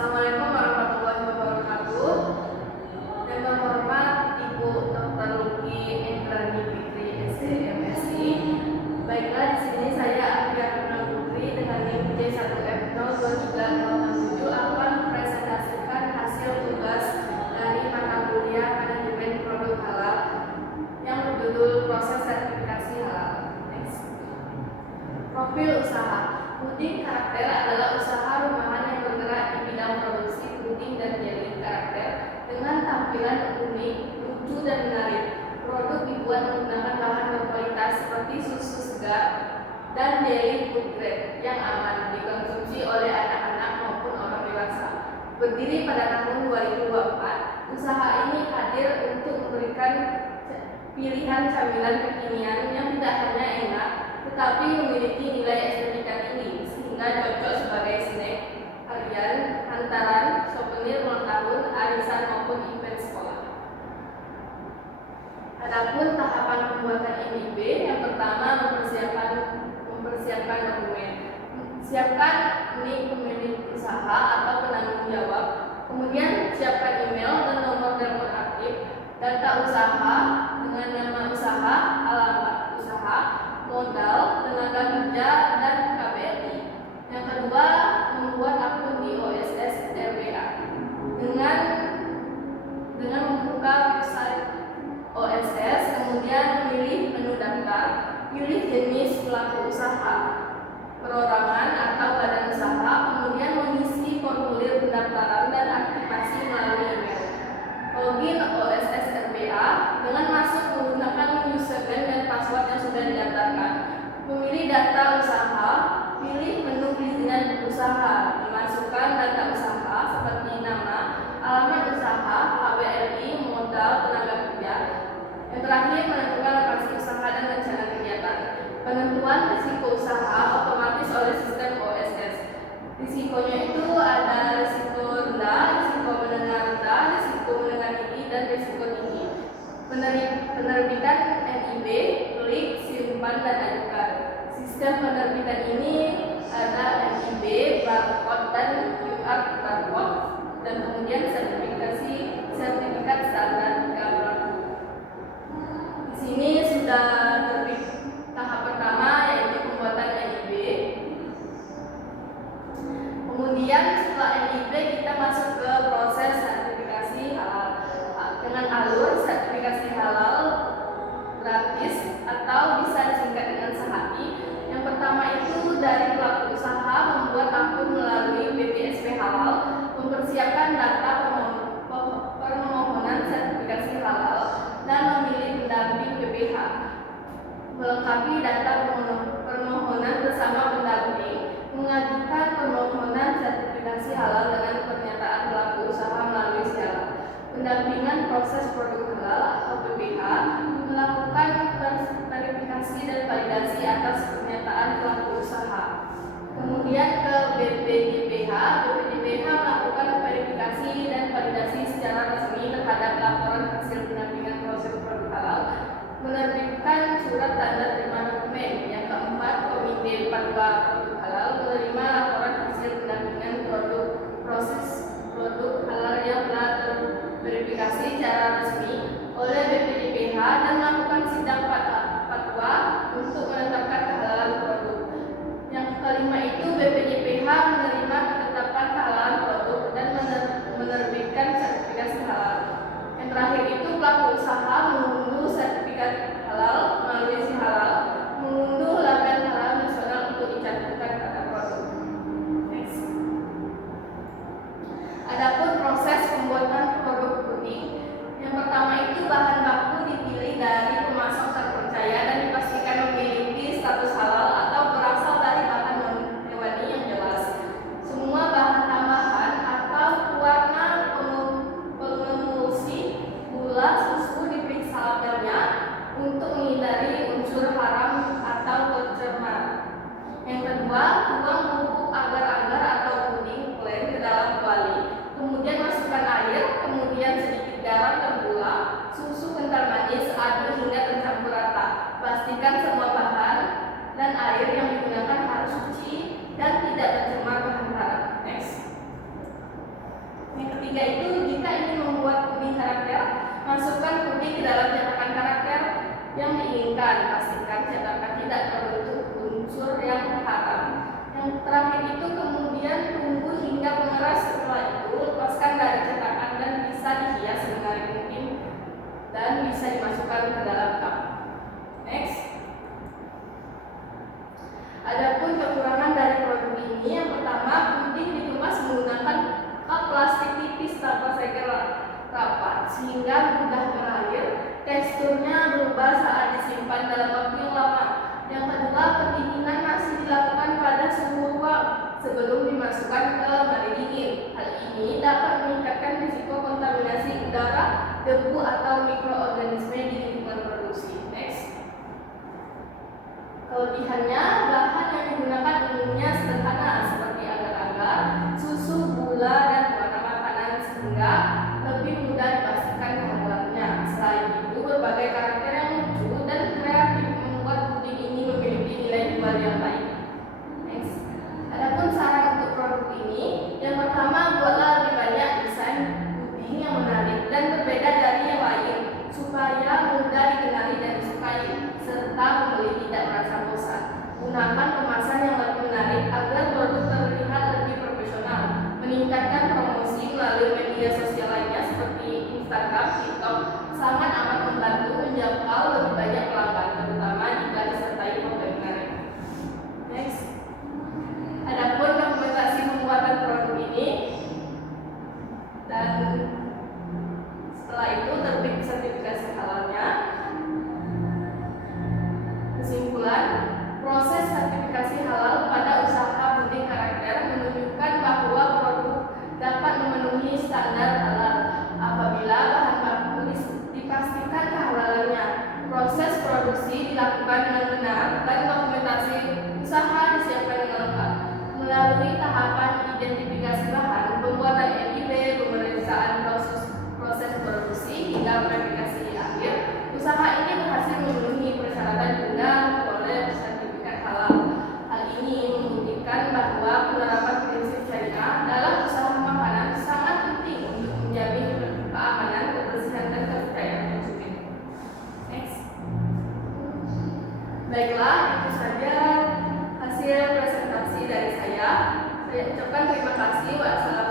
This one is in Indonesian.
Assalamualaikum warahmatullahi wabarakatuh. Yang terhormat Ibu Dr. Luki Endrani Fitri, SDMSI. Baiklah, di sini saya Apriya Putri dengan NIM J1F02367 akan mempresentasikan hasil tugas dari mata kuliah manajemen produk halal yang berjudul proses sertifikasi halal. Next. Profil usaha. Puding karakter adalah usaha rumahan yang bergerak di bidang produksi puding dan jelly karakter dengan tampilan unik, lucu, dan menarik. Produk dibuat menggunakan bahan berkualitas seperti susu segar dan jelly food grade yang aman dikonsumsi oleh anak-anak maupun orang dewasa. Berdiri pada tahun 2024, usaha ini hadir untuk memberikan pilihan camilan kekinian yang tidak hanya enak tetapi memiliki nilai estetika tinggi sehingga cocok sebagai snack harian, hantaran, souvenir ulang tahun, arisan maupun event sekolah. Adapun tahapan pembuatan NIB, yang pertama mempersiapkan dokumen. Siapkan nik pemilik usaha atau penanggung jawab, kemudian siapkan email dan nomor telepon aktif, data usaha dengan nama usaha, alamat usaha, modal, tenaga kerja, dan KBRI. Yang kedua, membuat akun di OSS RBA dengan membuka website OSS, kemudian pilih menu daftar, pilih jenis pelaku usaha, perorangan atau badan usaha, kemudian mengisi formulir pendaftaran dan aktivasi melalui email. Login OSS RBA dengan masuk menggunakan username dan password yang sudah didaftarkan. Memilih data usaha, pilih menu perizinan usaha, memasukkan data usaha seperti nama, alamat usaha, KBRI, modal, tenaga kerja. Yang terakhir, menentukan lokasi usaha dan rencana kegiatan. Penentuan risiko usaha otomatis oleh sistem OSS. Risikonya itu ada risiko rendah, risiko menengah rendah, risiko menengah tinggi, dan risiko tinggi. Penerbitan NIB, klik, simpan, dan ajukan. Sistem penerbitan ini ada NIB, barcode, dan QR barcode, dan kemudian sertifikat standar keamanan. Di sini sudah terbit tahap pertama, yaitu pembuatan NIB. Kemudian setelah NIB kita masuk ke proses sertifikasi halal dengan alur sertifikasi halal gratis atau bisa disingkat dengan SAHAI. Yang pertama itu dari pelaku usaha membuat akun melalui PTSP halal, mempersiapkan data permohonan sertifikasi halal dan memilih pendamping PPH, melengkapi data permohonan bersama pendamping, mengajukan permohonan sertifikasi halal dengan pernyataan pelaku usaha melalui siaran, pendampingan proses produk halal atau PPH, melakukan verifikasi dan validasi atas pernyataan pelaku usaha. Kemudian ke BPJPH melakukan verifikasi dan validasi secara resmi terhadap laporan hasil pendampingan proses produk halal, menerbitkan surat tanda terima dokumen. Yang keempat, Komite Fatwa Produk Halal menerima laporan hasil pendampingan ketiga itu, jika ingin membuat puding karakter, masukkan puding ke dalam cetakan karakter yang diinginkan. Pastikan cetakan tidak terbentuk unsur yang haram. Yang terakhir itu, kemudian tunggu hingga mengeras. Setelah itu, lepaskan dari cetakan dan bisa dihias semenarik mungkin dan bisa dimasukkan ke dalam cup. Next. Adapun kekurangan dari produk ini, yang pertama, puding dikemas menggunakan cup plastik tipis tanpa segel rapat sehingga mudah mengalir. Teksturnya berubah saat disimpan dalam waktu yang lama. Yang kedua, pendinginan masih dilakukan pada suhu ruang sebelum dimasukkan ke lemari dingin. Hal ini dapat meningkatkan risiko kontaminasi udara, debu atau mikroorganisme di lingkungan produksi. Next. Kelebihannya, bahan yang digunakan umumnya sederhana seperti agar-agar, susu, gula, dan warna makanan sehingga lebih mudah dipastikan keunggulannya. Selain itu, berbagai karakter yang lucu dan kreatif membuat puding ini memiliki nilai jual yang baik. Next. Adapun saran untuk produk ini, yang pertama, buatlah lebih banyak desain puding yang menarik dan berbeda dari yang lain supaya mudah dikenali dan disukai serta pembeli tidak merasa bosan. Gunakan kemasan yang lebih menarik agar produk terlihat lebih profesional. Meningkatkan promosi melalui media sosial lainnya seperti Instagram, TikTok sangat amat membantu menjangkau lebih banyak pelanggan, terutama jika disertai foto yang menarik. Next. Adapun dokumentasi pembuatan produk ini, dan setelah itu terbit sertifikasi halalnya. Kesimpulan, proses sertifikasi halal pada usaha puding karakter menunjukkan bahwa produk dapat memenuhi standar halal apabila bahan baku dipastikan kehalalannya, proses produksi dilakukan dengan benar, dan dokumentasi usaha disiapkan dengan lengkap. Melalui tahapan identifikasi bahan, pembuatan NIB, pemeriksaan proses produksi hingga verifikasi akhir, usaha ini berhasil memenuhi persyaratan guna memperoleh sertifikat halal. Hal ini membuktikan bahwa penerapan prinsip syariah dalam usaha makanan sangat penting untuk menjamin keamanan, kebersihan, dan kepercayaan konsumen. Next. Baiklah, itu saja hasil presentasi dari saya. Saya ucapkan terima kasih. Wassalamualaikum